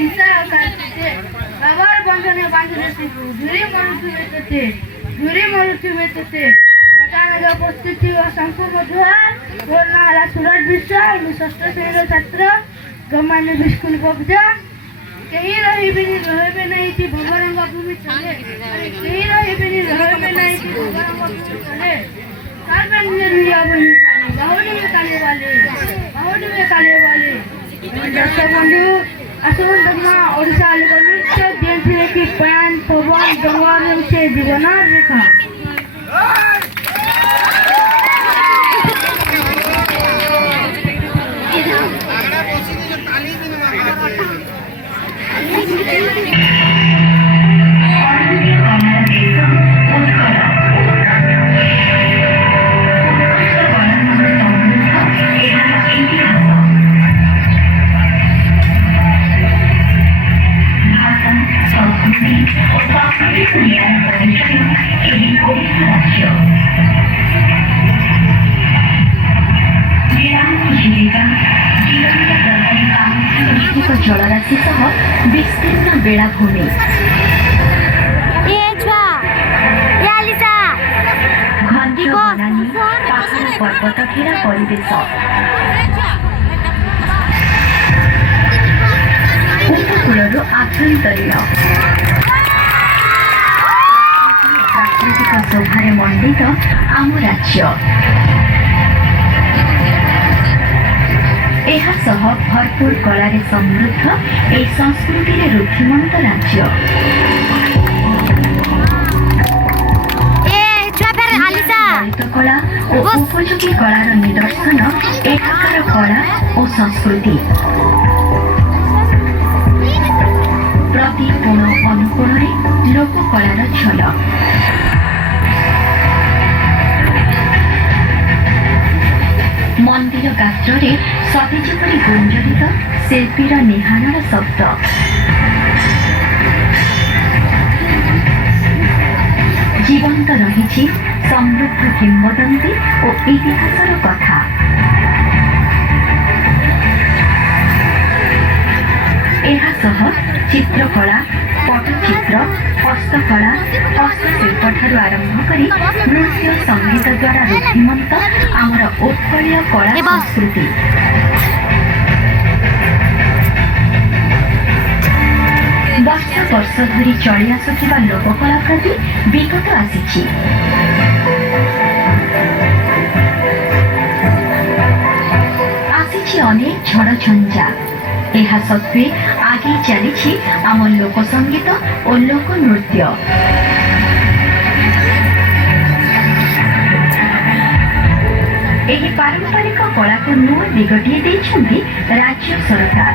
হিংসা কাটতে বাবার বন্ধনে বাঁধলে শিশু ধুরি মরুচু বেঁচেছে পতাকা প্রস্তুতি ও শঙ্খ মধুহার বন্যা হলা সুরজ বিশ্ব ষষ্ঠ শ্রেণীর ছাত্র ব্রহ্মাণ্ড বিস্কুল কবজা কেহি রহিবেনি রহিবে নাইটি ভবরঙ্গ ভূমি চলে কেহি রহিবেনি রহিবে নাইটি ভবরঙ্গ ভূমি চলে কারবেন নিয়া বনি বাহুডুবে কালে বালে দর্শক বন্ধু আসুন তোমরা ওড়িশা লোকনৃত্য দিয়েছিলে কি প্যান পবন জঙ্গল হচ্ছে জীবনের রেখা জলরাশি সহ বিস্তীর্ণ বেড়াভূমি ঘঞ্চ বনানী পাহাড় পর্বত ঘেরা পরিবেশ ଉପକୂଳରୁ ଆଭ୍ୟନ୍ତରୀଣ ପ୍ରାକୃତିକ ଶୋଭାରେ ମଣ୍ଡିତ ଆମ ରାଜ୍ୟ ଏହା ସହ ଭରପୁର କଳାରେ ସମୃଦ୍ଧ ଏହି ସଂସ୍କୃତିରେ ରୁଦ୍ଧିମନ୍ତ ରାଜ୍ୟ ଲଳିତ କଳା ଓ ଉପଯୋଗୀ କଳାର ନିଦର୍ଶନ ଏଠାକାର କଳା ଓ ସଂସ୍କୃତି ପ୍ରତି କୋଣ ଅନୁକୋଣରେ ଲୋକକଳାର ଝଲକ ମନ୍ଦିର ଗାତ୍ରରେ ସତେ ଯେପରି ଗୁଞ୍ଜରିତ ଶିଳ୍ପୀର ନିହାଣର ଶବ୍ଦ ଜୀବନ୍ତ ରହିଛି ସମୃଦ୍ଧ କିମ୍ବଦନ୍ତୀ ଓ ଇତିହାସର କଥା ଏହା ସହ ଚିତ୍ରକଳା ପଟ୍ଟଚିତ୍ର ହସ୍ତକଳା ହସ୍ତଶିଳ୍ପଠାରୁ ଆରମ୍ଭ କରି ନୃତ୍ୟ ସଙ୍ଗୀତ ଦ୍ୱାରା ରୁଦ୍ଧିମନ୍ତ ଆମର ଉତ୍କଳୀୟ କଳା ସଂସ୍କୃତି ବର୍ଷ ବର୍ଷ ଧରି ଚଳି ଆସୁଥିବା ଲୋକକଳା ପ୍ରତି ବିପଦ ଆସିଛି ଅନେକ ଝଡ଼ ଝଞ୍ଜା ଏହା ସତ୍ତ୍ୱେ ଆଗେଇ ଚାଲିଛି ଆମ ଲୋକ ସଙ୍ଗୀତ ଓ ଲୋକ ନୃତ୍ୟ ଏହି ପାରମ୍ପରିକ କଳାକୁ ନୂଆ ଦିଗଟିଏ ଦେଇଛନ୍ତି ରାଜ୍ୟ ସରକାର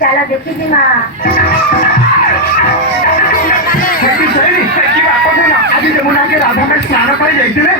ଚାଲ ଦେଖିଯିମା। ଆଜି ଯମୁନାକେ ରାଧାକାନ୍ତ ସ୍ନାନ ପାଇଁ ଯାଇଥିଲେ।